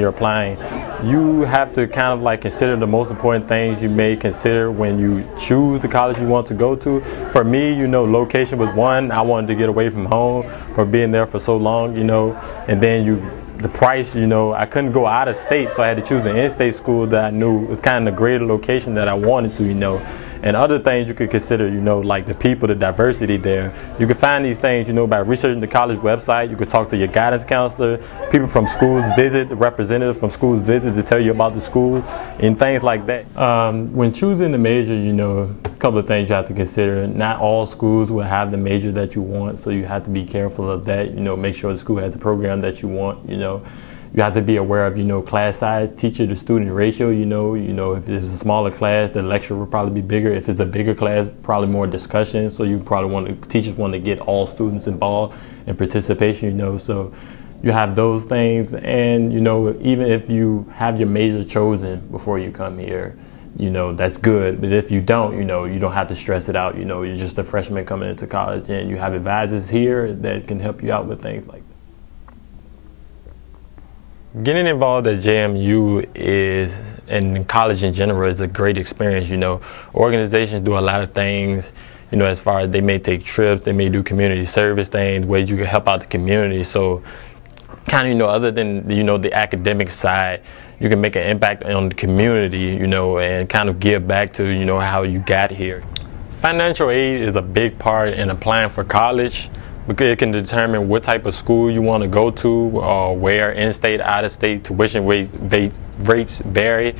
when you're applying, you have to kind of like consider the most important things you may consider when you choose the college you want to go to. For me, you know, location was one. I wanted to get away from home from being there for so long, you know, and then the price, you know, I couldn't go out of state, so I had to choose an in-state school that I knew was kind of the greater location that I wanted to, you know. And other things you could consider, you know, like the people, the diversity there. You can find these things, you know, by researching the college website. You could talk to your guidance counselor. People from schools visit, the representatives from schools visit to tell you about the school and things like that. When choosing the major, you know, a couple of things you have to consider. Not all schools will have the major that you want, so you have to be careful of that. You know, make sure the school has the program that you want, you know. You have to be aware of, you know, class size, teacher to student ratio, you know, if it's a smaller class, the lecture will probably be bigger. If it's a bigger class, probably more discussion. So you probably teachers want to get all students involved in participation, you know, so you have those things. And, you know, even if you have your major chosen before you come here, you know, that's good. But if you don't, you know, you don't have to stress it out. You know, you're just a freshman coming into college, and you have advisors here that can help you out with things like that. Getting involved at JMU is, and college in general, is a great experience, you know. Organizations do a lot of things, you know, as far as they may take trips, they may do community service things, ways you can help out the community. So kind of, you know, other than, you know, the academic side, you can make an impact on the community, you know, and kind of give back to, you know, how you got here. Financial aid is a big part in applying for college, because it can determine what type of school you want to go to, or where in-state, out-of-state tuition rates vary.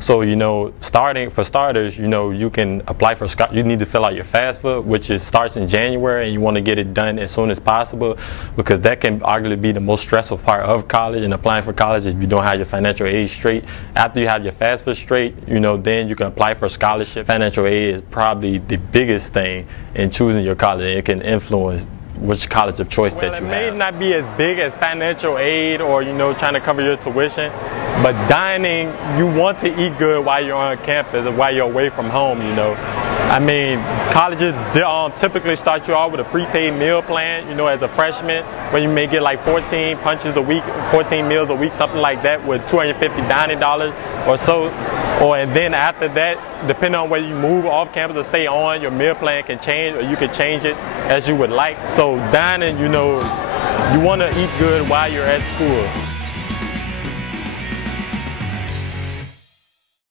So, you know, for starters, you know, you can apply for, you need to fill out your FAFSA, which starts in January, and you want to get it done as soon as possible, because that can arguably be the most stressful part of college and applying for college if you don't have your financial aid straight. After you have your FAFSA straight, you know, then you can apply for scholarship. Financial aid is probably the biggest thing in choosing your college, and it can influence which college of choice that you have. It may not be as big as financial aid or, you know, trying to cover your tuition, but dining, you want to eat good while you're on campus or while you're away from home, you know. I mean, colleges typically start you off with a prepaid meal plan, you know, as a freshman, where you may get like 14 punches a week, 14 meals a week, something like that, with $250 dining dollars or so. And then after that, depending on whether you move off campus or stay on, your meal plan can change, or you can change it as you would like. So dining, you know, you want to eat good while you're at school.